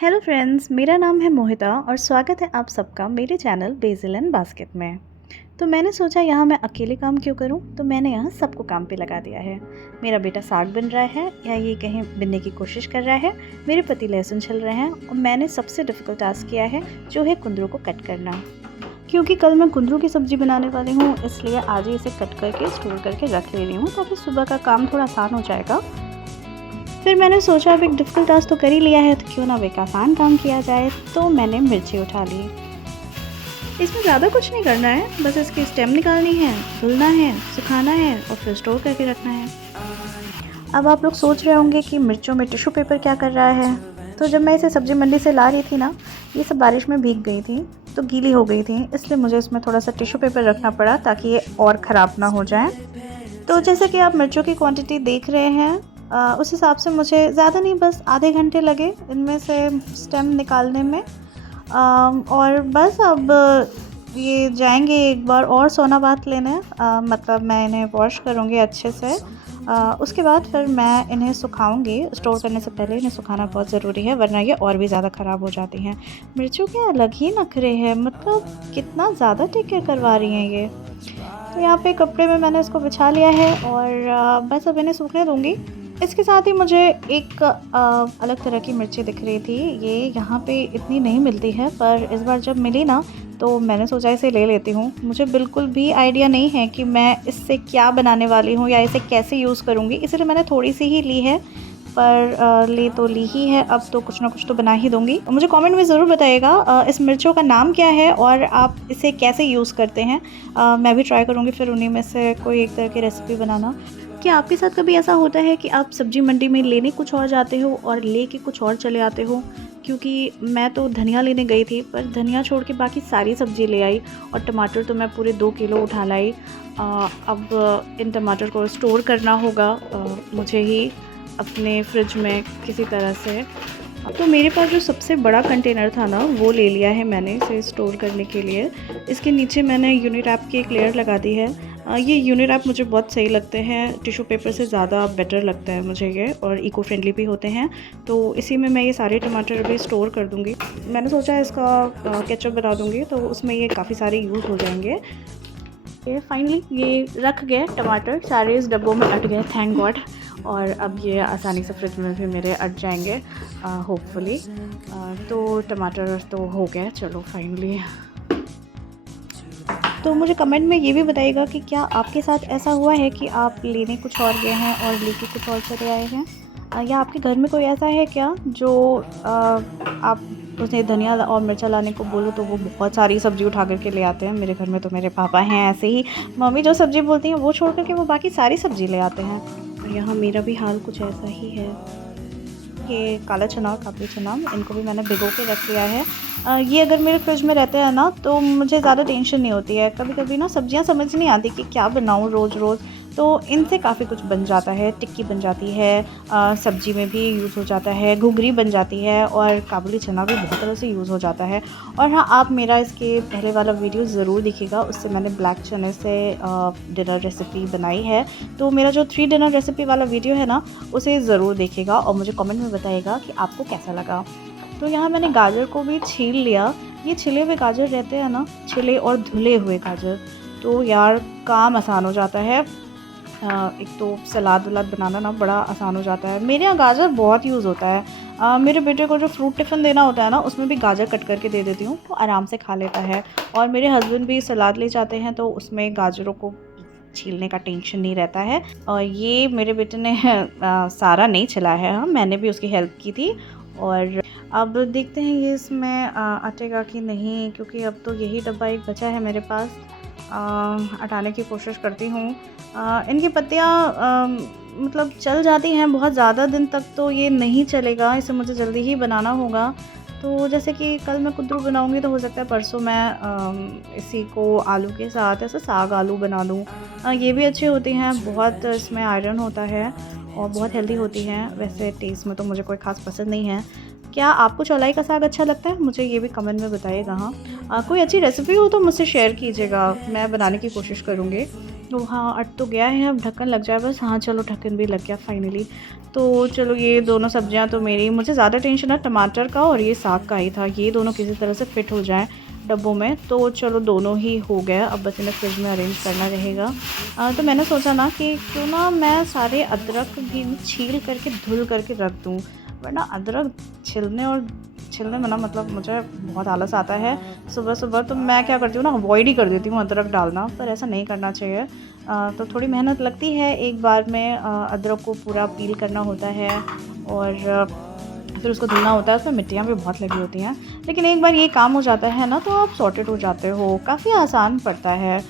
Hello friends, मेरा नाम है मोहिता और स्वागत है आप सबका मेरे चैनल बेसिल एंड बास्केट में। तो मैंने सोचा यहाँ मैं अकेले काम क्यों करूँ, तो मैंने यहाँ सबको काम पे लगा दिया है। मेरा बेटा साग बन रहा है या ये कहीं बनने की कोशिश कर रहा है, मेरे पति लहसुन छिल रहे हैं और मैंने सबसे डिफ़िकल्ट टास्क किया है जो है कुंदरू को कट करना। क्योंकि कल मैं कुंदरू की सब्ज़ी बनाने वाली हूँ, इसलिए आज ही इसे कट करके स्टोर करके रख ले रही हूँ ताकि सुबह का काम थोड़ा आसान हो जाएगा। फिर मैंने सोचा अब एक डिफ़िकल्ट टास्क तो कर ही लिया है, तो क्यों ना एक आसान काम किया जाए। तो मैंने मिर्ची उठा ली। इसमें ज़्यादा कुछ नहीं करना है, बस इसकी स्टेम निकालनी है, धुलना है, सुखाना है और फिर स्टोर करके रखना है। अब आप लोग सोच रहे होंगे कि मिर्चों में टिश्यू पेपर क्या कर रहा है। तो जब मैं इसे सब्ज़ी मंडी से ला रही थी ना, ये सब बारिश में भीग गई थी तो गीली हो गई थी, इसलिए मुझे इसमें थोड़ा सा टिश्यू पेपर रखना पड़ा ताकि ये और ख़राब ना हो जाए। तो जैसे कि आप मिर्चों की क्वांटिटी देख रहे हैं, उस हिसाब से मुझे ज़्यादा नहीं, बस आधे घंटे लगे इनमें से स्टेम निकालने में। और बस अब ये जाएंगे एक बार और सोना बाथ लेने, मतलब मैं इन्हें वॉश करूँगी अच्छे से। उसके बाद फिर मैं इन्हें सुखाऊंगी। स्टोर करने से पहले इन्हें सुखाना बहुत ज़रूरी है, वरना ये और भी ज़्यादा ख़राब हो जाती हैं। मिर्चों के अलग ही नखरे हैं, मतलब कितना ज़्यादा टेक केयर करवा रही हैं ये। तो यहाँ पे कपड़े में मैंने इसको बिछा लिया है और बस अब इन्हें सूखने दूँगी। इसके साथ ही मुझे एक अलग तरह की मिर्ची दिख रही थी। ये यहाँ पे इतनी नहीं मिलती है, पर इस बार जब मिली ना तो मैंने सोचा इसे ले लेती हूँ। मुझे बिल्कुल भी आइडिया नहीं है कि मैं इससे क्या बनाने वाली हूँ या इसे कैसे यूज़ करूँगी, इसलिए मैंने थोड़ी सी ही ली है। पर ले तो ली ही है, अब तो कुछ ना कुछ तो बना ही दूँगी। मुझे कमेंट में ज़रूर बताइएगा इस मिर्चों का नाम क्या है और आप इसे कैसे यूज़ करते हैं। मैं भी ट्राई करूँगी फिर उन्हीं में से कोई एक तरह की रेसिपी बनाना। क्या आपके साथ कभी ऐसा होता है कि आप सब्ज़ी मंडी में लेने कुछ और जाते हो और लेके कुछ और चले आते हो? क्योंकि मैं तो धनिया लेने गई थी, पर धनिया छोड़ के बाकी सारी सब्ज़ी ले आई और टमाटर तो मैं पूरे 2 किलो उठा लाई। अब इन टमाटर को स्टोर करना होगा मुझे ही अपने फ्रिज में किसी तरह से। तो मेरे पास जो सबसे बड़ा कंटेनर था ना, वो ले लिया है मैंने इसे स्टोर करने के लिए। इसके नीचे मैंने यूनिरैप की एक लेयर लगा दी है। ये यूनिरैप मुझे बहुत सही लगते हैं, टिश्यू पेपर से ज़्यादा बेटर लगता है मुझे ये, और इको फ्रेंडली भी होते हैं। तो इसी में मैं ये सारे टमाटर भी स्टोर कर दूँगी। मैंने सोचा इसका केचप बना दूँगी, तो उसमें ये काफ़ी सारे यूज़ हो जाएंगे। ये फाइनली ये रख गए टमाटर, सारे इस डब्बों में अट गए, थैंक गॉड। और अब ये आसानी से फ्रिज में भी मेरे अट जाएंगे होपफुली। तो टमाटर तो हो गए, चलो फाइनली। तो मुझे कमेंट में ये भी बताइएगा कि क्या आपके साथ ऐसा हुआ है कि आप लेने कुछ और गए हैं और लेके कुछ और चले आए हैं, या आपके घर में कोई ऐसा है क्या जो आप उसे धनिया और मिर्चा लाने को बोलो तो वो बहुत सारी सब्ज़ी उठा करके ले आते हैं। मेरे घर में तो मेरे पापा हैं ऐसे ही, मम्मी जो सब्ज़ी बोलती हैं वो छोड़ करके वो बाकी सारी सब्ज़ी ले आते हैं। यहाँ मेरा भी हाल कुछ ऐसा ही है। ये काला चना और काबुली चना, इनको भी मैंने भिगो के रख लिया है। ये अगर मेरे फ्रिज में रहते हैं ना तो मुझे ज़्यादा टेंशन नहीं होती है। कभी कभी ना सब्जियां समझ नहीं आती कि क्या बनाऊं रोज़ रोज़, तो इनसे काफ़ी कुछ बन जाता है। टिक्की बन जाती है, सब्जी में भी यूज़ हो जाता है, घुघरी बन जाती है और काबुली चना भी बहुत तरह से यूज़ हो जाता है। और हाँ, आप मेरा इसके पहले वाला वीडियो ज़रूर देखिएगा, उससे मैंने ब्लैक चने से डिनर रेसिपी बनाई है। तो मेरा जो 3 डिनर रेसिपी वाला वीडियो है ना, उसे ज़रूर देखिएगा और मुझे कमेंट में बताइएगा कि आपको कैसा लगा। तो यहाँ मैंने गाजर को भी छील लिया। ये छिले हुए गाजर रहते हैं ना, छिले और धुले हुए गाजर, तो यार काम आसान हो जाता है। एक तो सलाद वलाद बनाना ना बड़ा आसान हो जाता है। मेरे यहाँ गाजर बहुत यूज़ होता है। मेरे बेटे को जो फ्रूट टिफ़िन देना होता है ना, उसमें भी गाजर कट करके दे देती हूँ, तो आराम से खा लेता है। और मेरे हस्बैंड भी सलाद ले जाते हैं, तो उसमें गाजरों को छीलने का टेंशन नहीं रहता है। और ये मेरे बेटे ने सारा नहीं छिला है, हाँ मैंने भी उसकी हेल्प की थी। और अब देखते हैं ये इसमें अटेगा कि नहीं, क्योंकि अब तो यही डब्बा एक बचा है मेरे पास। हटाने की कोशिश करती हूँ। इनकी पत्तियाँ मतलब चल जाती हैं बहुत ज़्यादा दिन तक, तो ये नहीं चलेगा, इसे मुझे जल्दी ही बनाना होगा। तो जैसे कि कल मैं कुंदरू बनाऊंगी, तो हो सकता है परसों मैं इसी को आलू के साथ ऐसा साग आलू बना दूँ। ये भी अच्छी होती हैं, बहुत इसमें आयरन होता है और बहुत हेल्दी होती हैं। वैसे टेस्ट में तो मुझे कोई ख़ास पसंद नहीं है। क्या आपको चौलाई का साग अच्छा लगता है? मुझे ये भी कमेंट में बताइएगा। हाँ, कोई अच्छी रेसिपी हो तो मुझसे शेयर कीजिएगा, मैं बनाने की कोशिश करूँगी। तो हाँ, अट तो गया है, अब ढक्कन लग जाए बस। हाँ, चलो ढक्कन भी लग गया फाइनली। तो चलो ये दोनों सब्जियां तो मेरी, मुझे ज़्यादा टेंशन है टमाटर का और ये साग का ही था, ये दोनों किसी तरह से फिट हो जाएं डब्बों में। तो चलो दोनों ही हो गया, अब बस इन्हें फ्रिज में अरेंज करना रहेगा। तो मैंने सोचा ना कि क्यों ना मैं सारे अदरक भी छील करके धुल करके रख दूँ, वरना अदरक छिलने में ना मतलब मुझे बहुत आलस आता है सुबह-सुबह। तो मैं क्या करती हूँ ना, अवॉइड ही कर देती हूँ अदरक डालना, पर ऐसा नहीं करना चाहिए। तो थोड़ी मेहनत लगती है, एक बार में अदरक को पूरा पील करना होता है और फिर उसको धुलना होता है, उसमें मिट्टियाँ भी बहुत लगी होती हैं। लेकिन एक बार ये काम हो जाता है ना तो आप सॉर्टेड हो जाते हो, काफ़ी आसान पड़ता है।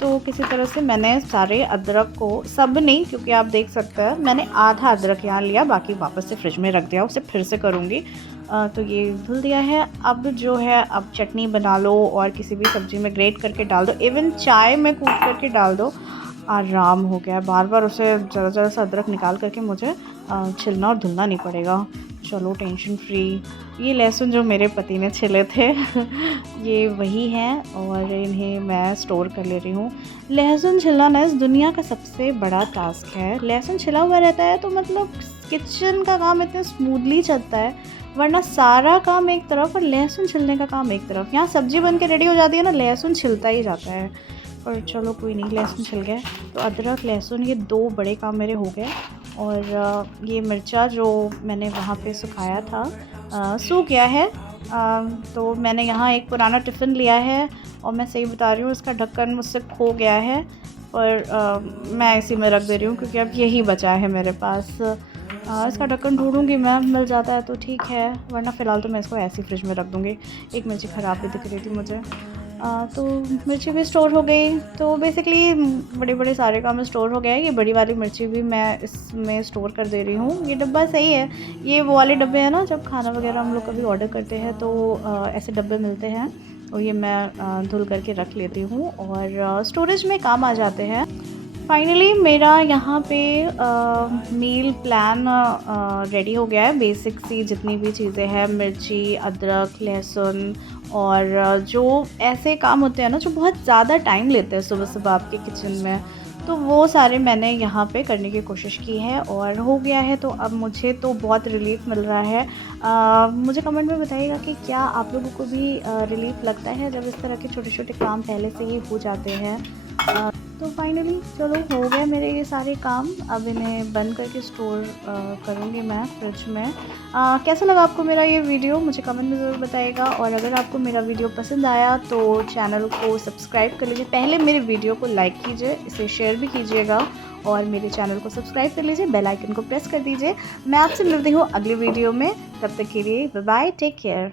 तो किसी तरह से मैंने सारे अदरक को, सब नहीं क्योंकि आप देख सकते हैं मैंने आधा अदरक यहाँ लिया, बाकी वापस से फ्रिज में रख दिया, उसे फिर से करूँगी। तो ये धुल दिया है। अब जो है, अब चटनी बना लो और किसी भी सब्ज़ी में ग्रेट करके डाल दो, इवन चाय में कूट करके डाल दो, आराम हो गया। बार-बार उसे ज़रा-ज़रा सा अदरक निकाल करके मुझे छीलना और धुलना नहीं पड़ेगा। चलो टेंशन फ्री। ये लहसुन जो मेरे पति ने छिले थे ये वही हैं और इन्हें मैं स्टोर कर ले रही हूँ। लहसुन छिलना ना इस दुनिया का सबसे बड़ा टास्क है। लहसुन छिला हुआ रहता है तो मतलब किचन का काम इतने स्मूथली चलता है, वरना सारा काम एक तरफ और लहसुन छिलने का काम एक तरफ। यहाँ सब्ज़ी बन के रेडी हो जाती है ना, लहसुन छिलता ही जाता है। पर चलो कोई नहीं, लहसुन छिल गए। तो अदरक लहसुन ये 2 बड़े काम मेरे हो गए। और ये मिर्चा जो मैंने वहाँ पे सुखाया था सूख गया है। तो मैंने यहाँ एक पुराना टिफ़िन लिया है और मैं सही बता रही हूँ, इसका ढक्कन मुझसे खो गया है, पर मैं इसी में रख दे रही हूँ क्योंकि अब यही बचा है मेरे पास। इसका ढक्कन ढूँढूँगी मैं, मिल जाता है तो ठीक है, वरना फ़िलहाल तो मैं इसको ऐसे ही फ्रिज में रख दूँगी। एक मिर्ची ख़राब भी दिख रही थी मुझे। तो मिर्ची भी स्टोर हो गई। तो बेसिकली बड़े-बड़े सारे काम में स्टोर हो गया है। ये बड़ी वाली मिर्ची भी मैं इसमें स्टोर कर दे रही हूँ। ये डब्बा सही है। ये वो वाले डब्बे हैं ना, जब खाना वगैरह हम लोग कभी ऑर्डर करते हैं तो ऐसे डब्बे मिलते हैं, और ये मैं धुल करके रख लेती हूँ और स्टोरेज में काम आ जाते हैं। फाइनली मेरा यहाँ पे मील प्लान रेडी हो गया है। बेसिक सी जितनी भी चीज़ें हैं, मिर्ची, अदरक, लहसुन और जो ऐसे काम होते हैं ना जो बहुत ज़्यादा टाइम लेते हैं सुबह-सुबह आपके किचन में, तो वो सारे मैंने यहाँ पे करने की कोशिश की है और हो गया है। तो अब मुझे तो बहुत रिलीफ़ मिल रहा है। मुझे कमेंट में बताइएगा कि क्या आप लोगों को भी रिलीफ़ लगता है जब इस तरह के छोटे-छोटे काम पहले से ही हो जाते हैं। तो फाइनली चलो हो गए मेरे ये सारे काम। अब इन्हें बंद करके स्टोर करूँगी मैं फ्रिज में। कैसा लगा आपको मेरा ये वीडियो, मुझे कमेंट में ज़रूर बताइएगा। और अगर आपको मेरा वीडियो पसंद आया तो चैनल को सब्सक्राइब कर लीजिए। पहले मेरे वीडियो को लाइक कीजिए, इसे शेयर भी कीजिएगा और मेरे चैनल को सब्सक्राइब कर लीजिए, बेल आइकन को प्रेस कर दीजिए। मैं आपसे मिलती हूँ अगली वीडियो में, तब तक के लिए बाय बाय, टेक केयर।